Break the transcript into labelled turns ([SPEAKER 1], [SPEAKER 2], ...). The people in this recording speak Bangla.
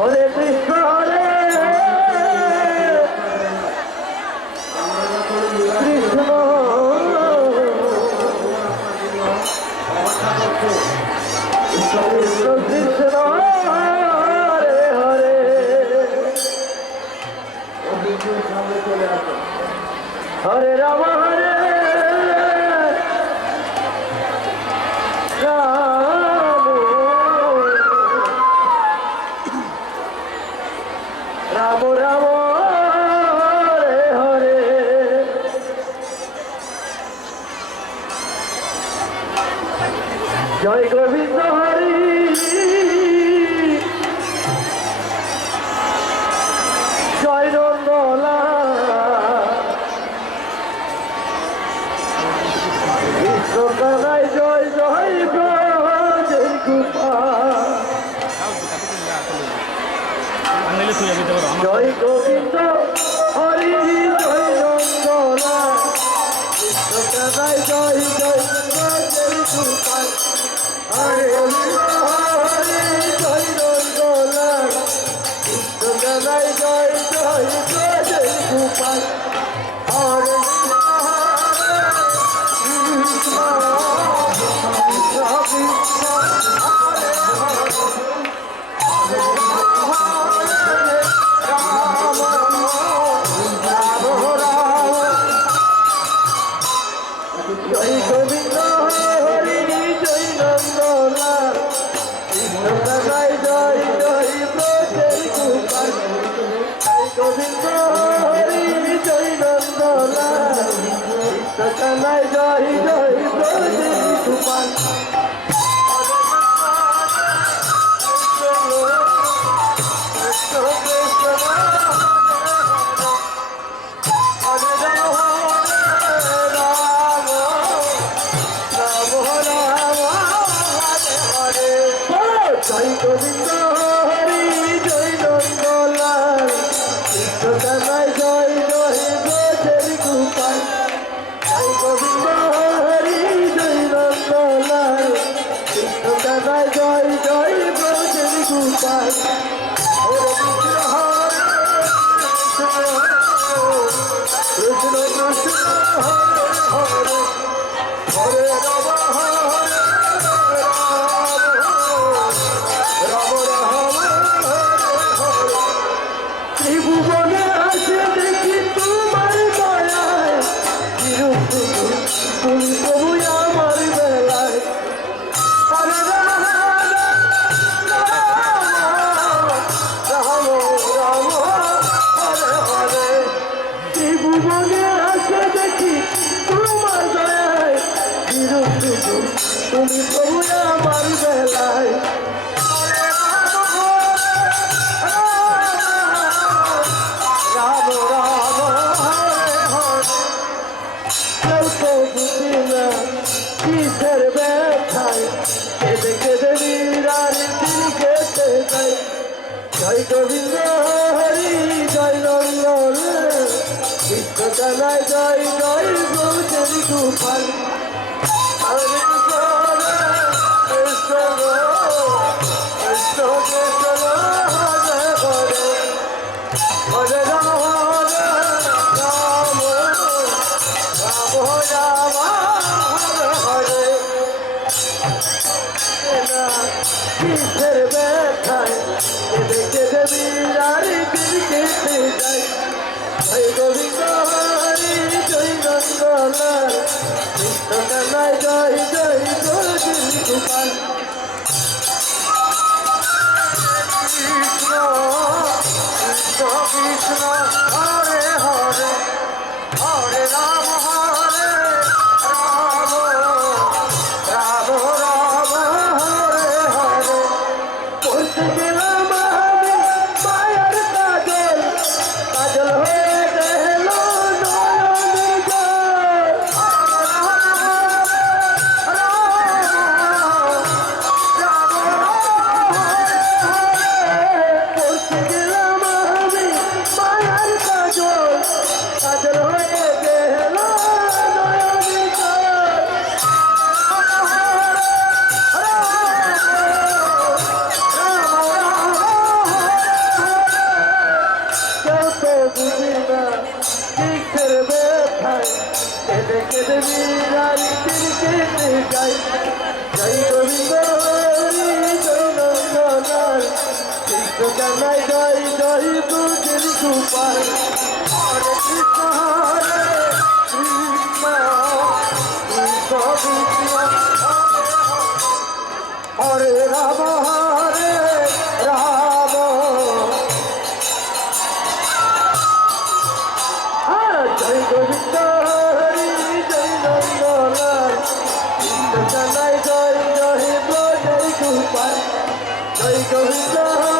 [SPEAKER 1] Bon appétit, জয় গোবিন্দ হরি। জয় নন্দলা বিশ্বকানায় জয় জয় জয় গোপাল জয় গোবিন্দ হরি। আরে গোবিন্দ হরি জয় নন্দলাল জয় জয় গোবিন্দ Hare Hare বন্ধুটুকু তুমি প্রভু আমার বেলায় কিসের ব্যথায় কেঁদে কেঁদে নিরার দিন কেটে যায় জয় গোবিন্দ হরি জয় নন্দন বিশ্ব জানায় জয় জয় গৌচরী Gopal Hey, go, go, go, go, go, go, go, 在个一个心不甘。দেখে দেবী রাই তিরকে যাই যাই কবি গরি, জনগণার। ঠিক জানাই যাই যাই বুঝের সুপার। জয় গোবিন্দ